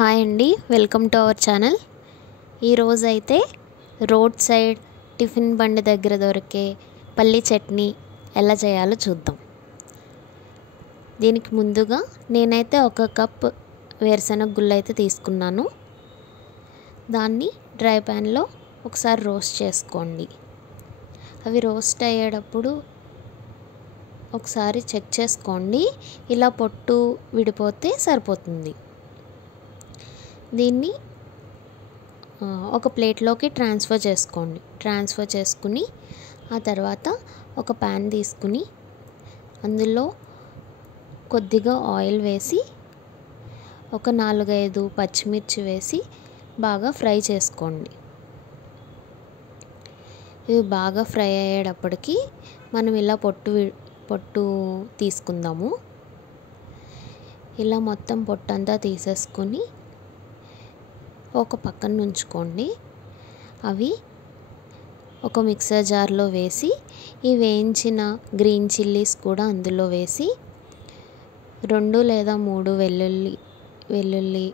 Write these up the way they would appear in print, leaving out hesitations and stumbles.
Hi అండి, welcome to our channel. ఈరోజైతే road side tiffin బండి దగ్గర దొరికే పల్లి చట్నీ ఎలా చేయాలో చూద్దాం. దీనికి ముందుగా నేనైతే 1 కప్ వేరుశనగ గుళ్ళు అయితే తీసుకున్నాను. దాన్ని డ్రై ప్యాన్లో ఒకసారి రోస్ట్ చేసుకోండి. అవి రోస్ట్ అయ్యేటప్పుడు ఒకసారి చెక్ చేసుకోండి. ఇలా పొట్టు విడిపోతే సరిపోతుంది. దీన్ని ఒక ప్లేట్లోకి ట్రాన్స్ఫర్ చేసుకుని ఆ తర్వాత ఒక ప్యాన్ తీసుకుని అందులో కొద్దిగా ఆయిల్ వేసి ఒక 4-5 పచ్చిమిర్చి వేసి బాగా ఫ్రై చేసుకోండి. ఇవి బాగా ఫ్రై అయ్యేటప్పటికి మనం ఇలా పొట్టు తీసుకుందాము. ఇలా మొత్తం పొట్టంతా తీసేసుకుని ఒక పక్కన ఉంచుకోండి. అవి ఒక మిక్సర్ జార్లో వేసి ఈ వేయించిన గ్రీన్ చిల్లీస్ కూడా అందులో వేసి 2 లేదా 3 వెల్లుల్లి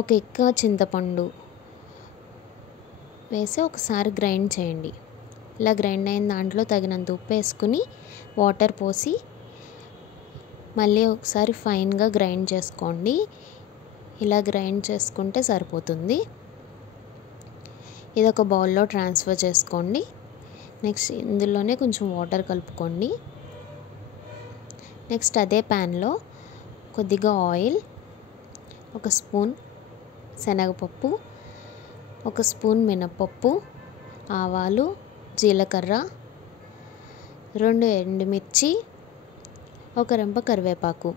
ఒక ఎక్క చింతపండు వేసి ఒకసారి గ్రైండ్ చేయండి. ఇలా గ్రైండ్ అయిన దాంట్లో తగినంత ఉప్పు వేసుకుని వాటర్ పోసి మళ్ళీ ఒకసారి ఫైన్గా గ్రైండ్ చేసుకోండి. ఇలా గ్రైండ్ చేసుకుంటే సరిపోతుంది. ఇది ఒక బౌల్లో ట్రాన్స్ఫర్ చేసుకోండి. నెక్స్ట్ ఇందులోనే కొంచెం వాటర్ కలుపుకోండి. నెక్స్ట్ అదే ప్యాన్లో కొద్దిగా ఆయిల్, 1 స్పూన్ శనగపప్పు, 1 స్పూన్ మినపప్పు, ఆవాలు, జీలకర్ర, 2 ఎండుమిర్చి, 1 రెమ్మ కరివేపాకు,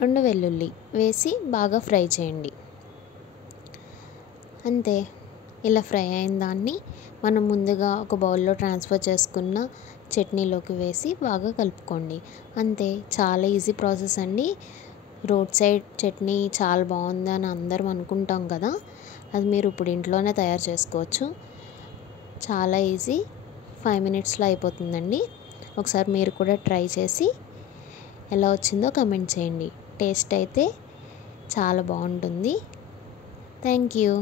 2 వెల్లుల్లి వేసి బాగా ఫ్రై చేయండి. అంతే. ఇలా ఫ్రై అయిన దాన్ని మనం ముందుగా ఒక బౌల్లో ట్రాన్స్ఫర్ చేసుకున్న చట్నీలోకి వేసి బాగా కలుపుకోండి. అంతే, చాలా ఈజీ ప్రాసెస్ అండి. రోడ్ సైడ్ చట్నీ చాలా బాగుంది అని అందరం అనుకుంటాం కదా, అది మీరు ఇప్పుడు ఇంట్లోనే తయారు చేసుకోవచ్చు. చాలా ఈజీ, 5 మినిట్స్లో అయిపోతుందండి. ఒకసారి మీరు కూడా ట్రై చేసి ఎలా వచ్చిందో కమెంట్ చేయండి. టేస్ట్ అయితే చాలా బాగుంటుంది. Thank you.